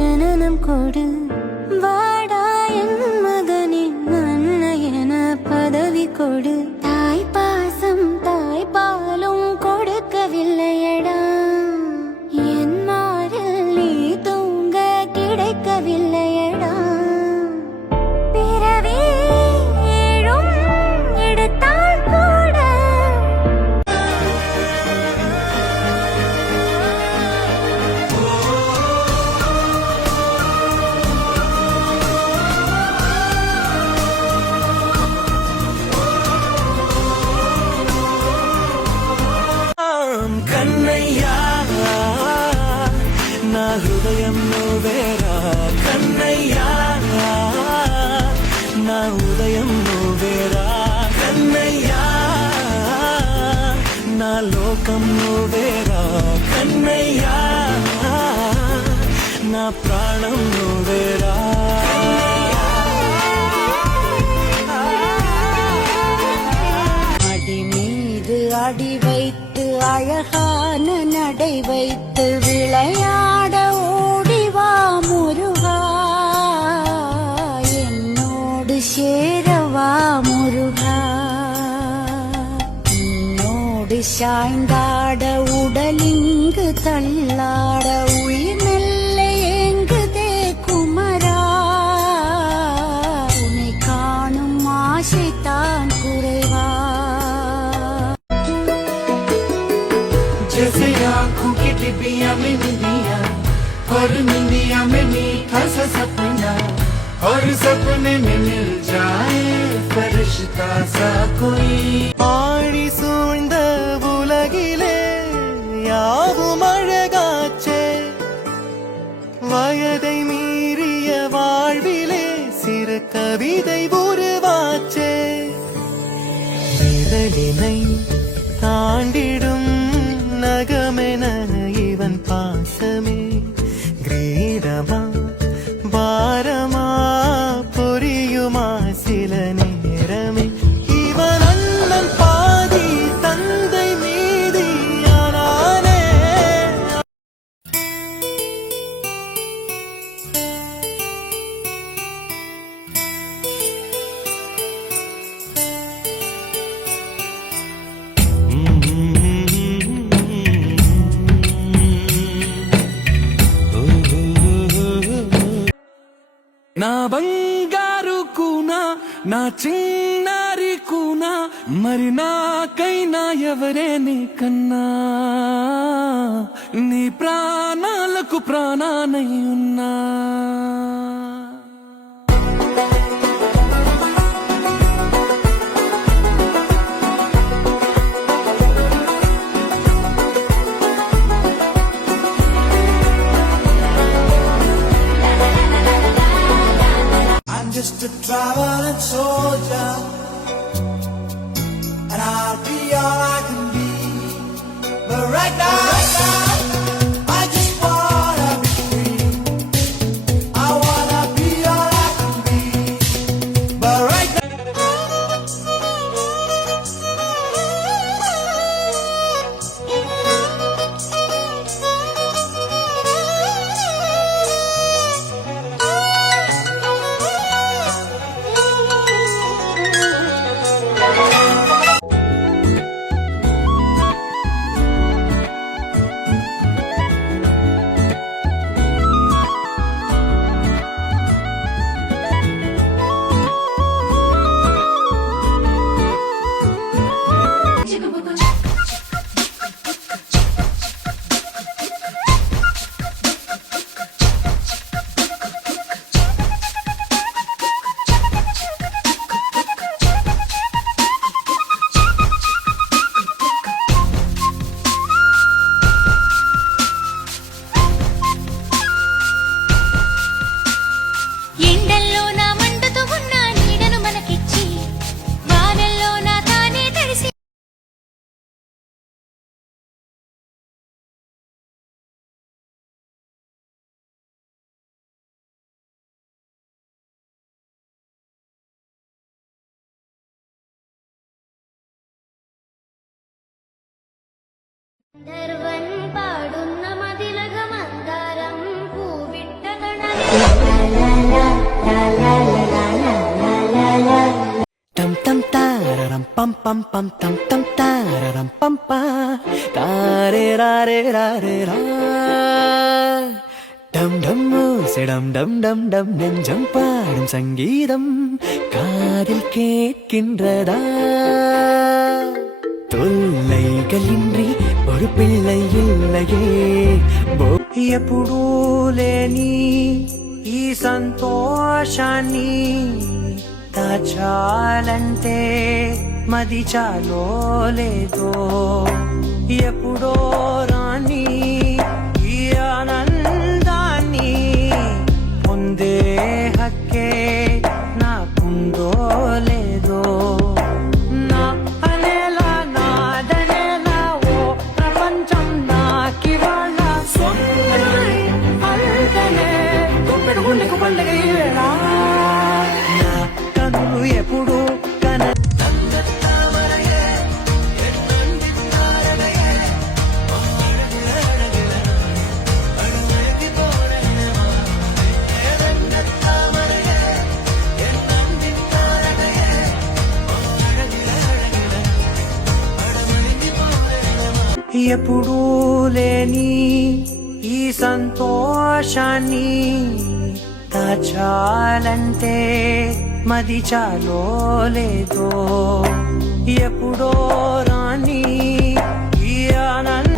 ജനനം കൊടു വാടായൻ മകനിൻ അന്നയന പദവി കൊടു തായ് പാസം തായ് പാലും കൊടുക്കവിல்லையடா என் மாரில் நீ தூங்க கிடைக்கவில்லையடா பிறவி ஏழும் எடுத்தால் கூட కన్నయ్యా నా హృదయం నువ్వేరా కన్నయ్యా నా ఉదయం నువ్వేరా కన్నయ్యా నా లోకం నువ్వేరా కన్నయ్యా నా ప్రాణం నువ్వేరా அடி மீது அடி வைத்து அழகான நடை வைத்து விளையாட ஓடிவா முருகா என்னோடு சேரவா முருகா என்னோடு சாய்ந்தாட உடலிங்கு தள்ளாட உயிர் மெல்ல ஏங்குதே குமரா உன்னை காணும் ஆசைத்தான் குறைவா जैसे आँखों की डिबिया में निंदिया और निंदिया में मीठा सा सपना और सपने में मिल जाए फरिश्ता सा कोई ஆழி சூழ்ந்த உலகிலே யாவும் அழகாச்சே வயதை மீறிய வாழ்விலே சிறு கவிதை உருவாச்சே விரலினை தாண்டிடும் நகமென இவன் பாசமே கிரீடமா பாரமா புரியுமா சில நேரமே இவன் அண்ணன் பாதி தந்தை மீதி ஆனானே నా బంగారు కూనా నా చిన్నారి కూనా మరి నాకైనా ఎవరే నీకన్నా నీ ప్రాణాలకు ప్రాణానై ఉన్నా just a traveling soldier, and I'll be all I can be. But right now, I just wanna be free. I wanna be all I can be. But right now. ദർവൻ പാടുന്ന മതിലക മന്ദാരം പൂവിട്ട పం పం పం తం తం తారరం పం పా తారే రారే రారే రా டம் டம் ஓசைடம் டம் டம் டம் நெஞ்சம் பாடும் சங்கீதம் காதில் கேட்கின்றதா தொல்லைகளின்றி ஒரு பிள்ளை இல்லையே ఎప్పుడూ లేని ఈ సంతోషాన్ని దాచాలంటే మది చాలో లేదో ఎప్పుడో రాని ఈ ఆనందాన్ని పొందే హక్కే నాకుందో లేదో నా అనేలా నాదనేలా ఓ ప్రపంచం నాకివాళ సొంతమై అల్దనే గుప్పెడు గుండెకు పండుగ ఈ వేళ నా కనులు ఎప్పుడు కన ఎప్పుడూ లేని ఈ సంతోషాన్ని దాచాలంటే మది చాలో లేదో ఎప్పుడో రాని ఈ ఆనంద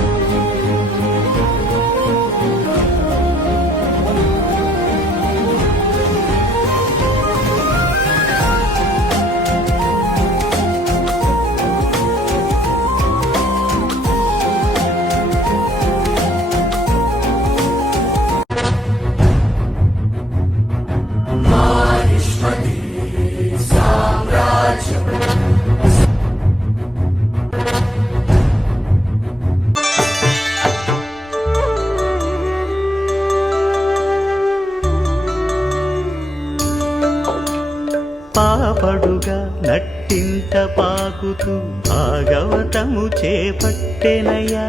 పాపడుగా నట్టింట పాకుతూ భాగవతము చేపట్టెనయ్యా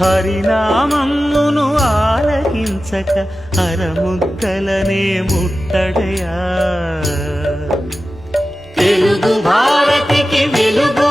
హరినామమును ఆలకించక అరముద్దలనే ముట్టడయా తెలుగు భారతికి వెలుగు